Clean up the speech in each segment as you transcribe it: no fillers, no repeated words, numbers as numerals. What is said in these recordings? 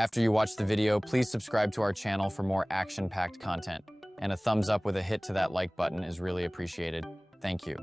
After you watch the video, please subscribe to our channel for more action-packed content. And a thumbs up with a hit to that like button is really appreciated. Thank you.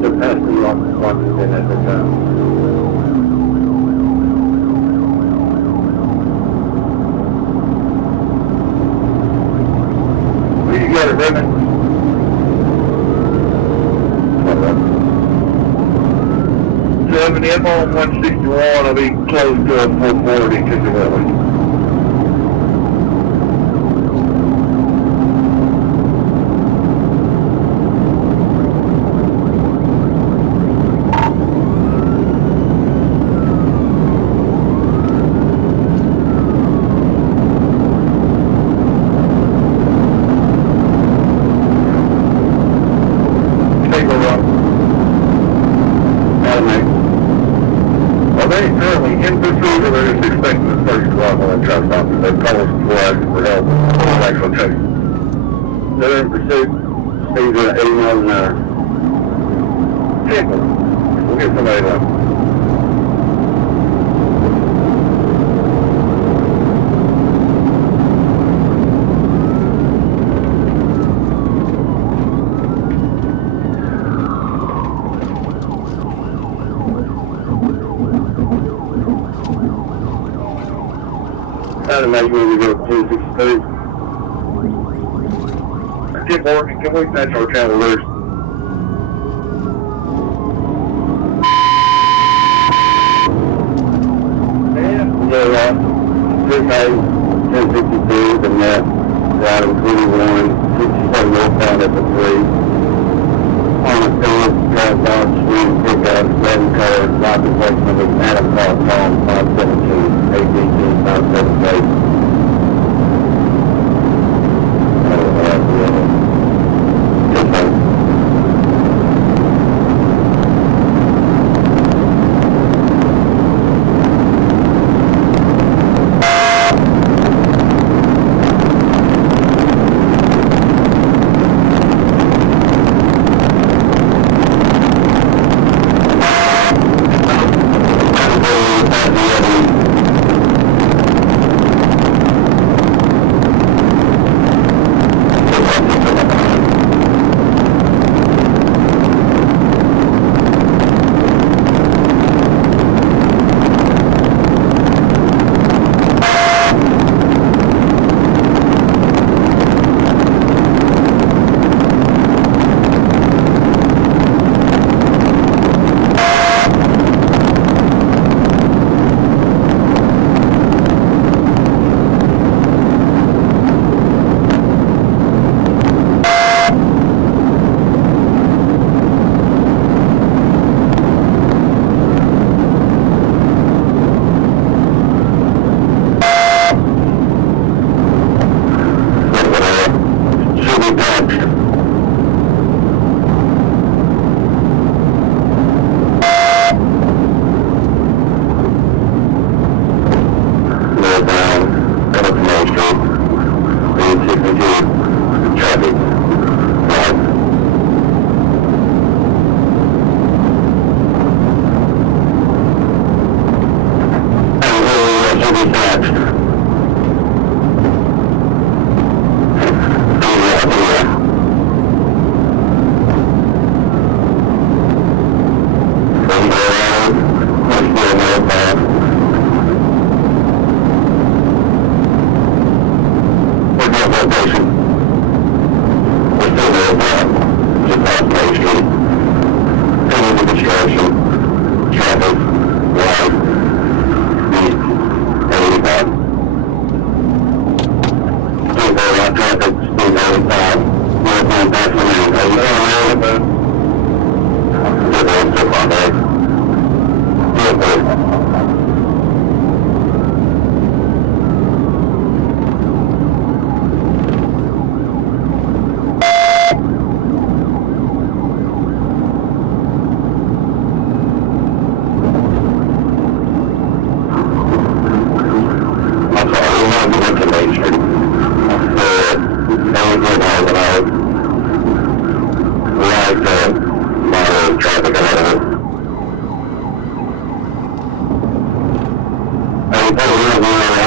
The passenger on 1 minute at a time. Where you got it, Raymond? 7M on 161, I'll be close to 440 to the village. Well, they currently infantry, or they're just expecting the first drop on that truck stop. They call us before asking for help. Actual chase. They're in pursuit. He's at 81 vehicle. We'll get somebody left. I'd imagine we go to 263. Tip working, can we match our travelers? Yeah, 1052, the net, routing 21, 67 northbound at the 3. On a Phillips, drive down, swing, pick up, 7 cars, license plate number, Adam Paul, Tom, 517, ABG, 578.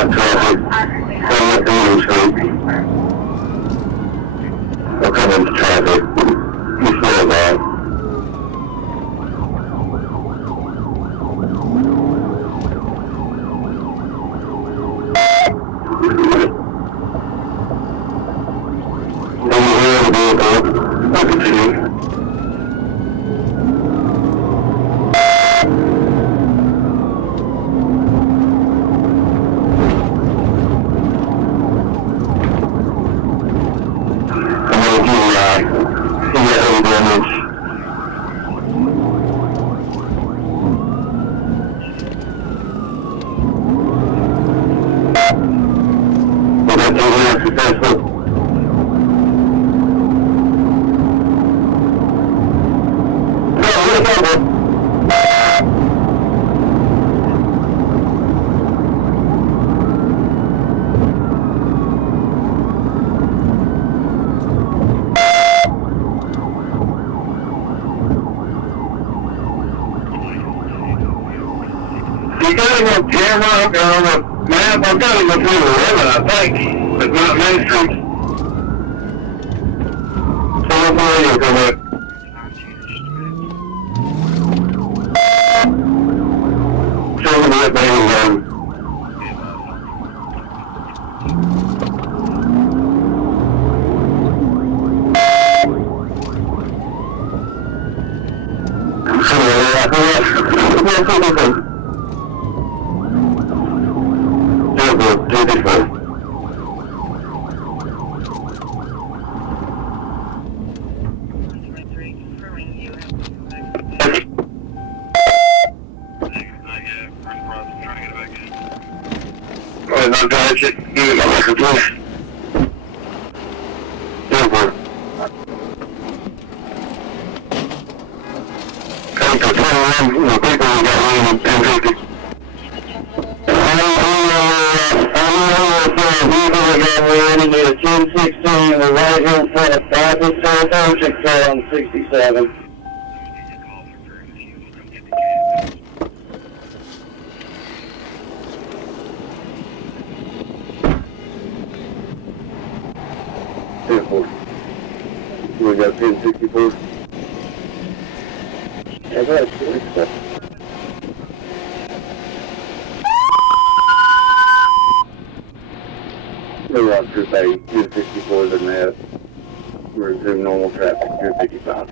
got traffic coming up Union Street. Or coming into traffic. You feel that. I've got to go through the river, I think, but not Main Street. So I'm going to go back. So I'm going to go on 67. We got 1064. Yeah, that's good stuff. We're on 1064 than that. Resume normal traffic, 255.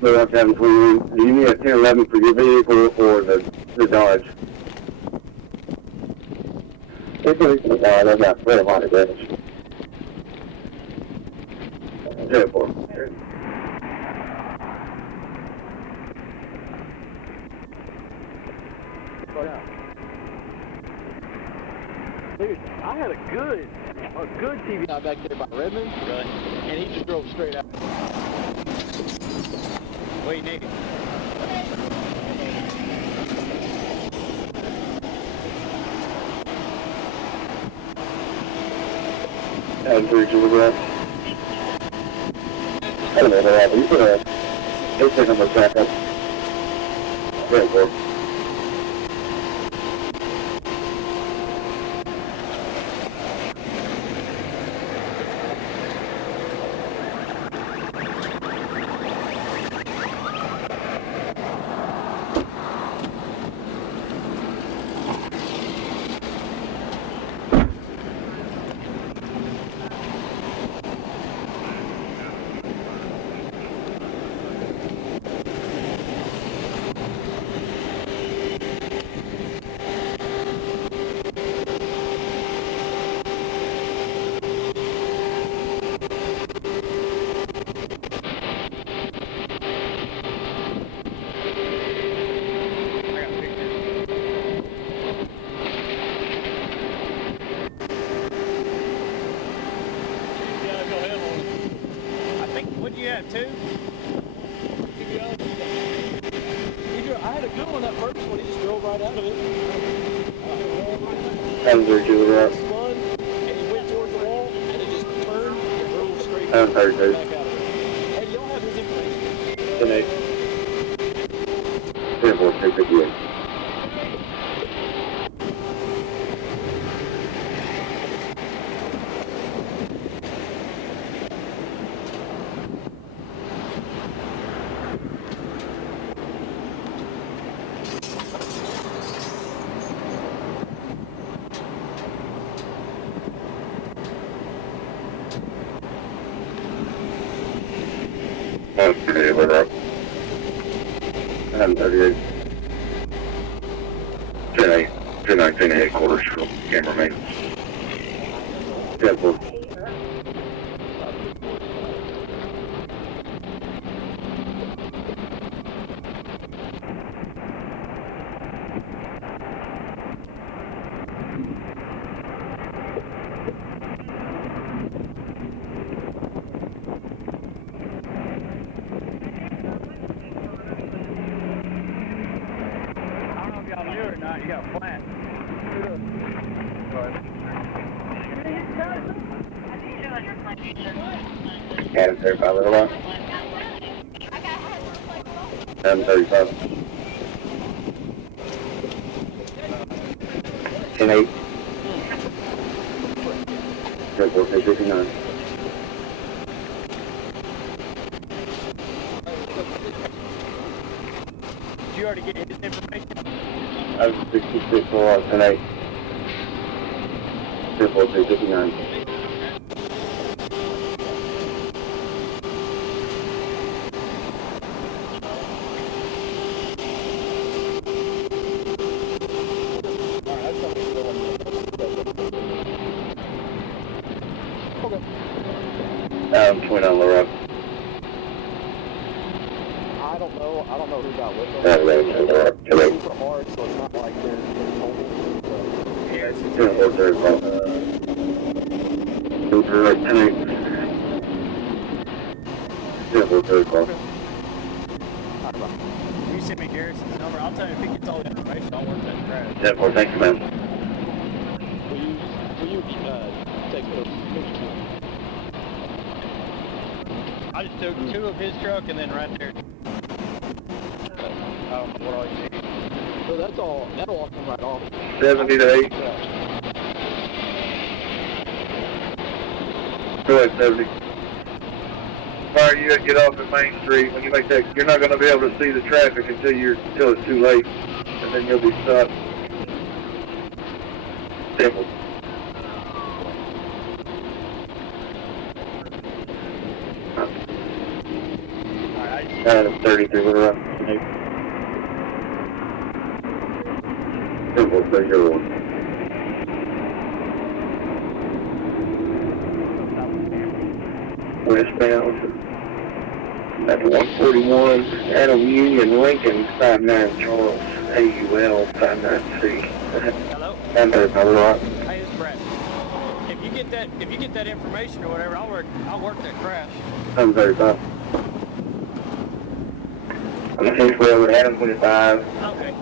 So that's having for you. Do you need a 1011 for your vehicle or the Dodge? It's a Dodge. I've got quite a lot of damage. 10-4. Dude, I had a good TV out back there by Redmond. Really? And he just drove straight out. What do you need? And 3 to the left. I don't know what happened. You put a 8 number back up. Very good. What do you have, 2? I had a good one that first one. He just drove right out of it. I'm going to do that. Spun, and he went towards the wall, and it just turned and drove straight I'm sorry, back dude. out of it. Hey, y'all have his information. 10-8. 10-4-6-58. I'm 38, we're up. I'm 38. 10-8. 10-19 headquarters from cameraman. 10-4. I don't know if y'all knew or not, you got a plant. Adam 35, little one. Adam 35. 10-8. 10-4-6-59. Did you already get his information? I was 66 for 10-8. 10-4-6-59. Adam 20 on the road. I don't know who got with them. Adam 20 on the road. It's super hard, so it's not like they're total. Here's 10-4-35. 10-8. 10-4-35. You send me Garrison's number. I'll tell you if he gets all the information. I'll work that crash. 10-4, thank you, man. Will you take those pictures? I just took 2 of his truck and then right there. I don't know what all you need. So that's all. That'll all come right off. 70 to 8. Go ahead, 70. Fire, you gotta get off at Main Street. When you make that, you're not gonna be able to see the traffic until it's too late, and then you'll be stopped. Simple. Alright, 33, we're up. Simple, 301. Westbound at 141, Adam Union, Lincoln, 59 Charles, AUL, 59C. hello? And there's another lot. Hey, it's Brett. If you get that information or whatever, I'll work that crash. I'm 35. I'm 6 Adam 25, Okay.